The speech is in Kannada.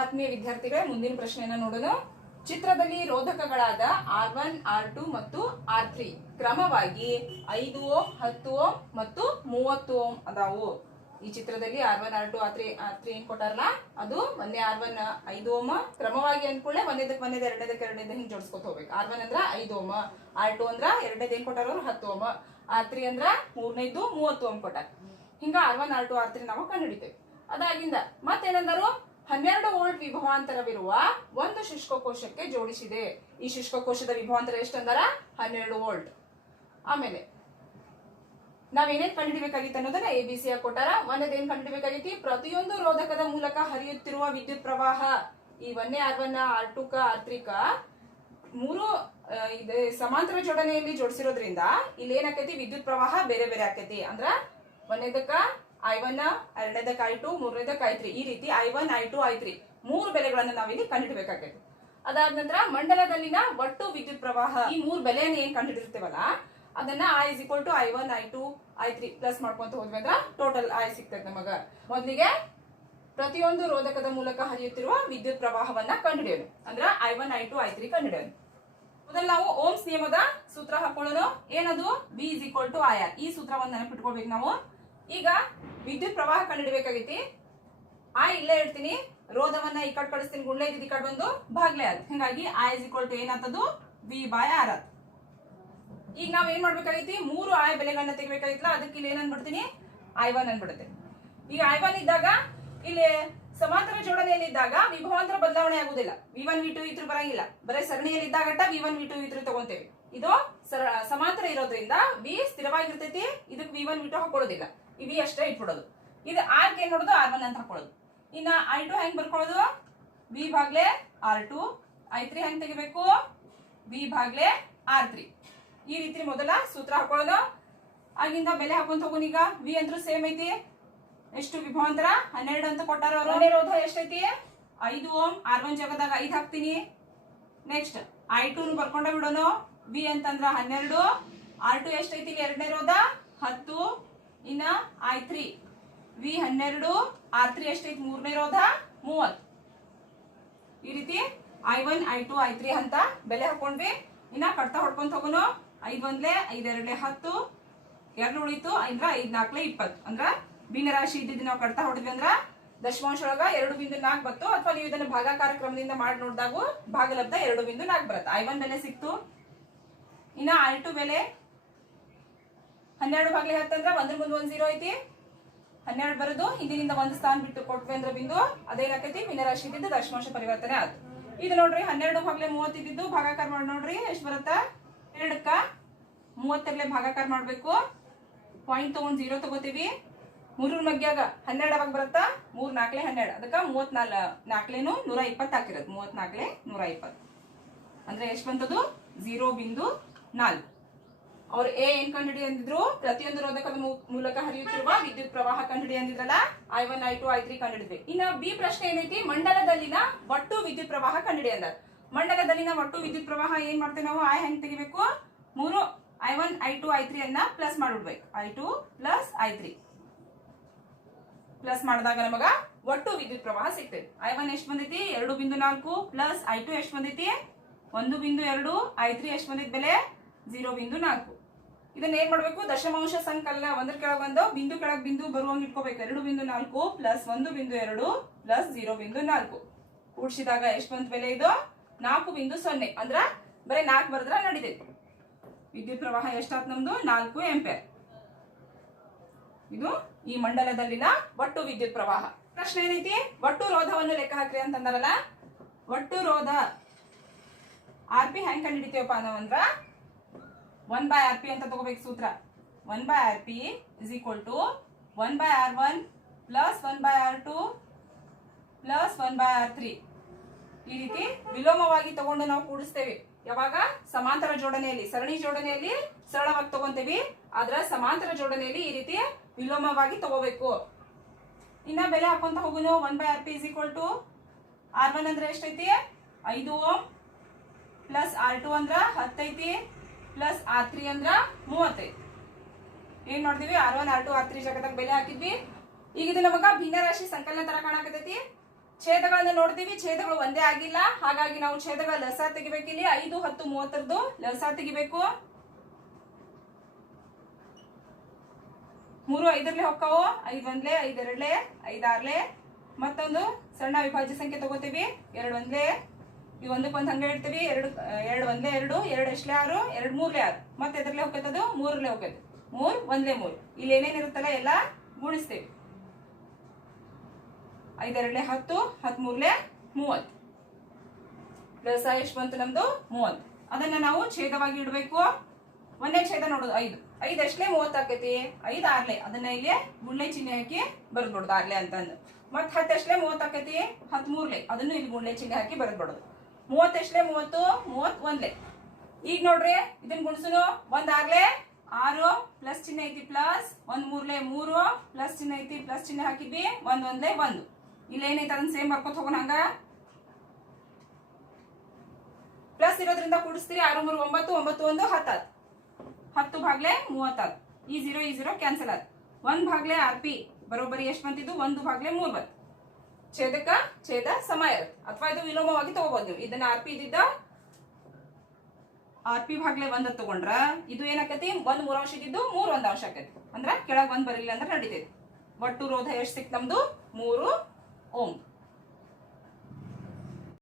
ಆತ್ಮೀಯ ವಿದ್ಯಾರ್ಥಿಗಳೇ, ಮುಂದಿನ ಪ್ರಶ್ನೆಯನ್ನ ನೋಡೋಣ. ಚಿತ್ರದಲ್ಲಿ ರೋಧಕಗಳಾದ R1, R2 ಮತ್ತು R3 ಕ್ರಮವಾಗಿ 5 ಓಮ್, 10 ಓಮ್ ಮತ್ತು 30 ಓಮ್ ಅದಾವು. ಈ ಚಿತ್ರದಲ್ಲಿ R1, R2, R3 ಏನ್ ಕೊಟ್ಟಾರಲ್ಲ ಅದು ಒಂದೇ R1 5 ಓಮ್ ಕ್ರಮವಾಗಿ ಅನ್ಕೊಳ್ಳೆ ಒಂದೇದಕ್ಕೆ ಎರಡನೇದಕ್ಕೆ ಹಿಂಗ್ ಜೋಡಿಸ್ಕೊತ ಹೋಗ್ಬೇಕು. R1 ಅಂದ್ರ 5 ಓಮ್, R2 ಅಂದ್ರ ಎರಡನೇದ್ ಏನ್ ಕೊಟ್ಟಾರ ಅವ್ರು 10 ಓಮ್, R3 ಅಂದ್ರ ಮೂರನೇದು 30 ಓಮ್ ಕೊಟ್ಟಾರ. ಹಿಂಗ R1, R2, R3 ನಾವು ಕಂಡುಹಿಡಿತೇವೆ. ಅದಾಗಿಂದ ಮತ್ತೇನಂದರು 12 ವೋಲ್ಟ್ ವಿಭವಾಂತರವಿರುವ ಒಂದು ಶುಷ್ಕಕೋಶಕ್ಕೆ ಜೋಡಿಸಿದೆ. ಈ ಶುಷ್ಕಕೋಶದ ವಿಭವಾಂತರ ಎಷ್ಟಂದಾರ 12 ವೋಲ್ಟ್. ಆಮೇಲೆ ನಾವೇನೇನ್ ಕಂಡುಹಿಡಿಬೇಕಾಗಿತ್ತು ಅನ್ನೋದನ್ನ ABC ಕೊಟ್ಟಾರ. ಒಂದೇದ್ ಏನ್ ಕಂಡುಹಿಡಿಬೇಕಾಗಿತ್ತು, ಪ್ರತಿಯೊಂದು ರೋಧಕದ ಮೂಲಕ ಹರಿಯುತ್ತಿರುವ ವಿದ್ಯುತ್ ಪ್ರವಾಹ. ಈ ಒಂದೇ R1, R2, R3 ಮೂರು ಸಮಾಂತರ ಜೋಡಣೆಯಲ್ಲಿ ಜೋಡಿಸಿರೋದ್ರಿಂದ ಇಲ್ಲಿ ಏನಾಕೈತಿ, ವಿದ್ಯುತ್ ಪ್ರವಾಹ ಬೇರೆ ಬೇರೆ ಆಕೈತಿ. ಅಂದ್ರ ಒಂದೇದಕ್ಕ I1, ಎರಡನೇದಕ್ಕೆ I2, ಮೂರನೇದಕ್ಕೆ I3. ಈ ರೀತಿ I1, I2, I3 ಮೂರು ಬೆಲೆಗಳನ್ನ ನಾವಿಲ್ಲಿ ಕಂಡುಹಿಡಬೇಕಾಗೈತಿ. ಅದಾದ ನಂತರ ಮಂಡಲದಲ್ಲಿನ ಒಟ್ಟು ವಿದ್ಯುತ್ ಪ್ರವಾಹ, ಈ ಮೂರು ಬೆಲೆಯನ್ನು ಏನ್ ಕಂಡುಹಿಡಿರ್ತೇವಲ್ಲ ಅದನ್ನ I=I1, I2, I3 ಪ್ಲಸ್ ಮಾಡ್ಕೊಂತ ಹೋದ್ವಿ ಅಂದ್ರ ಟೋಟಲ್ I ಸಿಗ್ತದೆ ನಮಗ. ಮೊದಲಿಗೆ ಪ್ರತಿಯೊಂದು ರೋಧಕದ ಮೂಲಕ ಹರಿಯುತ್ತಿರುವ ವಿದ್ಯುತ್ ಪ್ರವಾಹವನ್ನ ಕಂಡುಹಿಡಿಯೋಣ. ಅಂದ್ರ I1, I2, I3 ಕಂಡುಹಿಡಿಯೋಣ. ಮೊದಲು ನಾವು ಓಮ್ಸ್ ನಿಯಮದ ಸೂತ್ರ ಹಾಕೊಳ್ಳೋಣ. ಏನದು, V=IR. ಈ ಸೂತ್ರವನ್ನ ನೆನಪಿಟ್ಕೊಳ್ಬೇಕು ನಾವು. ಈಗ ವಿದ್ಯುತ್ ಪ್ರವಾಹ ಕಂಡುಹಿಡಬೇಕಾಗೈತಿ. ಇಲ್ಲೇ ಹೇಳ್ತೀನಿ, ರೋಧವನ್ನ ಈ ಕಡೆ ಕಳಿಸ್ತೀನಿ, ಗುಂಡ್ಲೆ ಇದ್ದಿದ್ದು ಈ ಕಡೆ ಬಂದು ಭಾಗ್ಲೆ ಆದ. ಹಿಂಗಾಗಿ I ಏನಾಗ್ತದು V/R. ಈಗ ನಾವ್ ಏನ್ ಮಾಡ್ಬೇಕಾಗೈತಿ, ಮೂರು I ಬೆಲೆಗಳನ್ನ ತೆಗಿಬೇಕಾಗಿತ್ತಲ್ಲ, ಅದಕ್ಕೆ ಇಲ್ಲಿ ಏನ್ ಅನ್ಬಿಡ್ತೀನಿ, I1 ಅನ್ಬಿಡುತ್ತೆ. ಈಗ I1 ಇದ್ದಾಗ ಇಲ್ಲಿ ಸಮಾಂತರ ಜೋಡಣೆಯಲ್ಲಿ ಇದ್ದಾಗ ವಿಭವಾಂತರ ಬದಲಾವಣೆ ಆಗುದಿಲ್ಲ. V1, V2, V3 ಬರಂಗಿಲ್ಲ. ಬರೀ ಸರಣಿಯಲ್ಲಿ ಇದ್ದಾಗಟ್ಟ V1, V2, V3 ತಗೊಂತೇವೆ. ಇದು ಸಮಾಂತರ ಇರೋದ್ರಿಂದ V ಸ್ಥಿರವಾಗಿರ್ತೈತಿ. ಇದಕ್ಕೆ V1, V2 ಹಾಕೊಳ್ಳೋದಿಲ್ಲ. ಈ V ಅಷ್ಟೇ ಇಟ್ಬಿಡೋದು. ಇದು R ಏನ್ ಮಾಡೋದು, R1 ಅಂತ ಹಾಕೊಳ್ಳೋದು. ಇನ್ನ I2 ಹೆಂಗ್ ಬರ್ಕೊಳ್ಳೋದು, V/R2. I3 ಹೆಂಗ್ ತೆಗಿಬೇಕು, V/R3. ಈ ರೀತಿ ಮೊದಲ ಸೂತ್ರ ಹಾಕೊಳ್ಳೋದು. ಆಗಿಂದ ಬೆಲೆ ಹಾಕೊಂತ ಹೋಗೋಣ. ಈಗ V ಅಂತೂ ಸೇಮ್ ಐತಿ. ಎಷ್ಟು ವಿಭವಾಂತರ 12 ಅಂತ ಕೊಟ್ಟಾರ ಅವರು. ರೋಧ ಎಷ್ಟೈತಿ, 5 ಓಮ್. R1 ಜಾಗದಾಗ 5 ಹಾಕ್ತೀನಿ. ನೆಕ್ಸ್ಟ್ I2 ಬರ್ಕೊಂಡ ಬಿಡೋಣ. V ಅಂತಂದ್ರ 12, R2 ಎಷ್ಟೈತಿ ಇಲ್ಲಿ ಎರಡನೇ ರೋಧ 10. ಇನ್ನ I3 V12, R3 ಎಷ್ಟೈತಿ ಮೂರನೇ ರೋಧ 30. ಈ ರೀತಿ I1, I2, I3 ಅಂತ ಬೆಲೆ ಹಾಕೊಂಡ್ವಿ. ಇನ್ನ ಕಟ್ತಾ ಹೊಡ್ಕೊಂತ ಹೋಗೋಣ. 5 ಒಂದ್ಲೆ 5 ಎರಡ್ಲೆ 10, 2 ಉಳಿತು. 5 5 4 20. ಅಂದ್ರ ಭಿನ್ನರಾಶಿ ಇದ್ದಿದ್ದು ನಾವು ಕಟ್ತಾ ಹೊಡೆದ್ವಿ ಅಂದ್ರ ದಶಮಾಂಶ ಒಳಗ 2.4 ಬತ್ತು. ಅಥವಾ ನೀವು ಇದನ್ನ ಭಾಗಾಕಾರ ಕ್ರಮದಿಂದ ಮಾಡಿ ನೋಡಿದಾಗ ಭಾಗಲಬ್ಧ 2.4 ಬರುತ್ತೆ. I1 ಬೆಲೆ ಸಿಕ್ತು. ಇನ್ನ I2 ಬೆಲೆ 12/10 ಅಂದ್ರ 1 ಮುಂದೆ 1 0 ಐತಿ. 12 ಬರೋದು ಹಿಂದಿನಿಂದ ಒಂದು ಸ್ಥಾನ ಬಿಟ್ಟು ಕೊಟ್ವಿ ಅಂದ್ರೆ ಬಿಂದು ಅದೇನಾಕೈತಿ, ಭಿನ್ನರಾಶಿ ಇದ್ದಿದ್ದು ದಶಮಾಂಶ ಪರಿವರ್ತನೆ ಆಯ್ತು. ಇದು ನೋಡ್ರಿ 12/30 ಇದ್ದಿದ್ದು ಭಾಗಾಕಾರ ಮಾಡಿ ನೋಡ್ರಿ ಎಷ್ಟು ಬರುತ್ತ, 2ಕ್ಕ 30 ಭಾಗಾಕಾರ ಮಾಡ್ಬೇಕು. ಪಾಯಿಂಟ್ ತಗೊಂಡ್ 0 ತಗೋತೀವಿ. 3 ಮಗ್ಯಾಗ 12 ಅವಾಗ ಬರುತ್ತಾ, 3 4 12. ಅದಕ್ಕ 34 120 ಹಾಕಿರೋದು. 34 120 ಅಂದ್ರೆ ಎಷ್ಟು ಬಂತದು, 0.4. ಅವ್ರು ಏನ್ ಕಂಡುಹಿಡಿ ಅಂದಿದ್ರು, ಪ್ರತಿಯೊಂದು ರೋಧಕದ ಮೂಲಕ ಹರಿಯುತ್ತಿರುವ ವಿದ್ಯುತ್ ಪ್ರವಾಹ ಕಂಡುಹಿಡಿ ಅಂದಿದ್ರಲ್ಲ. I1, I2, I3 ಕಂಡುಹಿಡಿದ್ವಿ. ಇನ್ನ ಬಿ ಪ್ರಶ್ನೆ ಏನೈತಿ, ಮಂಡಲದಲ್ಲಿನ ಒಟ್ಟು ವಿದ್ಯುತ್ ಪ್ರವಾಹ ಕಂಡುಹಿಡಿ ಅಂದ. ಮಂಡಲದಲ್ಲಿನ ಒಟ್ಟು ವಿದ್ಯುತ್ ಪ್ರವಾಹ ಏನ್ ಮಾಡ್ತೇವೆ ನಾವು, ಹೆಂಗ್ ತೆಗಿಬೇಕು, 3 I1, I2, I3 ಅನ್ನ plus ಮಾಡ್ಬಿಡ್ಬೇಕು. I2 plus I3 plus ಮಾಡಿದಾಗ ನಮಗ ಒಟ್ಟು ವಿದ್ಯುತ್ ಪ್ರವಾಹ ಸಿಗ್ತದೆ. I1 ಎಷ್ಟು ಬಂದೈತಿ 2.4 ಪ್ಲಸ್ I2 ಎಷ್ಟು ಬಂದೈತಿ 1.2. I3 ಎಷ್ಟು ಬಂದೈತಿ ಬೆಲೆ 0.4. ಇದನ್ನ ಏನ್ ಮಾಡ್ಬೇಕು, ದಶಮಾಂಶ ಸಂಕಲನ ಒಂದ್ರ ಕೆಳಗೆ ಒಂದು ಬಿಂದು ಕೆಳಗೆ ಬಿಂದು ಬರುವಂಗ ಇಟ್ಕೋಬೇಕು. 2.4 ಪ್ಲಸ್ 1.2 ಪ್ಲಸ್ 0.4 ಕೂಡಿಸಿದಾಗ ಎಷ್ಟು ಬಂತ ಬೆಲೆ, ಇದು 4.0. ಅಂದ್ರ ಬರೀ 4 ಬರದ್ರ ನಡೀತೈತಿ. ವಿದ್ಯುತ್ ಪ್ರವಾಹ ಎಷ್ಟಾತ್ ನಮ್ದು 4 ಆಂಪಿಯರ್. ಇದು ಈ ಮಂಡಲದಲ್ಲಿನ ಒಟ್ಟು ವಿದ್ಯುತ್ ಪ್ರವಾಹ. ಪ್ರಶ್ನೆ ಏನೈತಿ, ಒಟ್ಟು ರೋಧವನ್ನು ಲೆಕ್ಕ ಹಾಕ್ರಿ ಅಂತಂದಾರಲ್ಲ. ಒಟ್ಟು ರೋಧ RP ಹೆಂಗ್ ಕಂಡುಹಿಡಿತೇವಪ್ಪ ನಾವಂದ್ರ 1/RP ಅಂತ ತಗೋಬೇಕು ಸೂತ್ರ. 1/RP is equal to 1/R1 plus 1/R2 plus 1/R3. ಈ ರೀತಿ ವಿಲೋಮವಾಗಿ ತಗೊಂಡು ನಾವು ಕೂಡಿಸ್ತೇವೆ. ಯಾವಾಗ ಸಮಾಂತರ ಜೋಡಣೆಯಲ್ಲಿ, ಸರಣಿ ಜೋಡಣೆಯಲ್ಲಿ ಸರಳವಾಗಿ ತಗೊಂತೇವಿ. ಆದ್ರ ಸಮಾಂತರ ಜೋಡಣೆಯಲ್ಲಿ ಈ ರೀತಿ ವಿಲೋಮವಾಗಿ ತಗೋಬೇಕು. ಇನ್ನ ಬೆಲೆ ಹಾಕೊಂತ ಹೋಗುನು. 1/RP is equal to R1 ಅಂದ್ರೆ ಎಷ್ಟೈತಿ 5 ಓಮ್ ಪ್ಲಸ್ R2 ಅಂದ್ರ 10 ಐತಿ ಪ್ಲಸ್ R3 ಅಂದ್ರ 30. ಏನ್ ನೋಡ್ತೀವಿ, R1, R2, R3 ಜಾಗದಾಗ ಬೆಲೆ ಹಾಕಿದ್ವಿ. ಈಗ ಇದು ನಮಗ ಭಿನ್ನರಾಶಿ ಸಂಕಲನ ತರ ಕಾಣಕತೈತಿ. ಛೇದಗಳನ್ನ ನೋಡ್ತೀವಿ, ಛೇದಗಳು ಒಂದೇ ಆಗಿಲ್ಲ, ಹಾಗಾಗಿ ನಾವು ಛೇದಗಳ ಲಸ ತೆಗಿಬೇಕಿಲ್ಲಿ. 5, 10, 30 ಲಸ ತೆಗಿಬೇಕು. 3 5 ಹೊಕ್ಕಾವು, 5 1 5 2 5 6 ಮತ್ತೊಂದು ಸಣ್ಣ ಅವಿಭಾಜ್ಯ ಸಂಖ್ಯೆ ತಗೋತೀವಿ, 2 1 ಈ ಒಂದಕ್ಕೊಂದು ಹಂಗೆ ಇಡ್ತೀವಿ. 2 1 2 2 ಎಷ್ಟ್ಲೆ 6 2 3 6 ಮತ್ತೆ ಎದ್ರಲ್ಲೇ ಹೋಗ್ತದ 3 ಹೋಗ್ತದೆ 3 1 3 ಇಲ್ಲಿ ಏನೇನಿರುತ್ತಲ್ಲ ಎಲ್ಲ ಗುಣಿಸ್ತೇವೆ. 5 2 10 13 30 ಲಸ ಎಷ್ಟು ಬಂತು ನಮ್ದು 30. ಅದನ್ನ ನಾವು ಛೇದವಾಗಿ ಇಡಬೇಕು. ಒಂದೇ ಛೇದ ನೋಡೋದು 5 5 ಎಷ್ಟ್ಲೆ 30 ಆಕೈತಿ. 5 6 ಅದನ್ನ ಇಲ್ಲಿ ಗುಳ್ಳೆ ಚಿಹ್ನೆ ಹಾಕಿ ಬರ್ದ್ಬಿಡುದು 6 ಅಂತಂದು. ಮತ್ 10 ಎಷ್ಟ್ಲೆ 30 ಆಕೈತಿ. 13 ಅದನ್ನು ಇಲ್ಲಿ ಗುಳ್ಳೆ ಚಿಹ್ನೆ ಹಾಕಿ ಬರ್ದ್ಬಿಡುದು. 30 ಎಷ್ಟ್ಲೆ 30 31. ಈಗ ನೋಡ್ರಿ ಇದನ್ನ ಗುಣಿಸುನು. 1 6 6 ಪ್ಲಸ್ ಚಿಹ್ನೆ ಐತಿ ಪ್ಲಸ್, 1 3 3 ಪ್ಲಸ್ ಚಿಹ್ನೆ ಐತಿ ಪ್ಲಸ್ ಚಿಹ್ನೆ ಹಾಕಿದ್ವಿ. 1 1 1 ಇಲ್ಲಿ ಏನೈತೆ ಅದನ್ನ ಸೇಮ್ ಬರ್ಕೋತ ಹೋಗೋಣ. ಹಂಗ ಪ್ಲಸ್ ಇರೋದ್ರಿಂದ ಕೂಡಿಸ್ತೀರಿ. 6 3 9 9 1 10 10 ಭಾಗ್ಲೆ 30. ಈ 0 ಕ್ಯಾನ್ಸಲ್ ಆಯ್ತು. 1 ಭಾಗ್ಲೆ RP ಬರೋಬ್ಬರಿ ಎಷ್ಟು ಬಂತಿದ್ದು 1 ಭಾಗ್ಲೆ 3 ಬಂತು. ಛೇದಕ ಛೇದ ಸಮ ಇರುತ್ತೆ, ಅಥವಾ ಇದು ವಿಲೋಮವಾಗಿ ತಗೋಬಹುದು ನೀವು. ಇದನ್ನ RP ಇದ್ದಿದ್ದ RP ಭಾಗ್ಲೆ 1 ತಗೊಂಡ್ರ ಇದು ಏನಾಕತಿ 1 3 ಅಂಶ ಇದ್ದಿದ್ದು 3 1 ಅಂಶ ಆಕತಿ. ಅಂದ್ರ ಕೆಳಗ್ 1 ಬರಲಿಲ್ಲ ಅಂದ್ರೆ ನಡೀತೈತಿ. ಒಟ್ಟು ರೋಧ ಎಷ್ಟು ಸಿಕ್ತು ನಮ್ದು 3 ಓಮ್.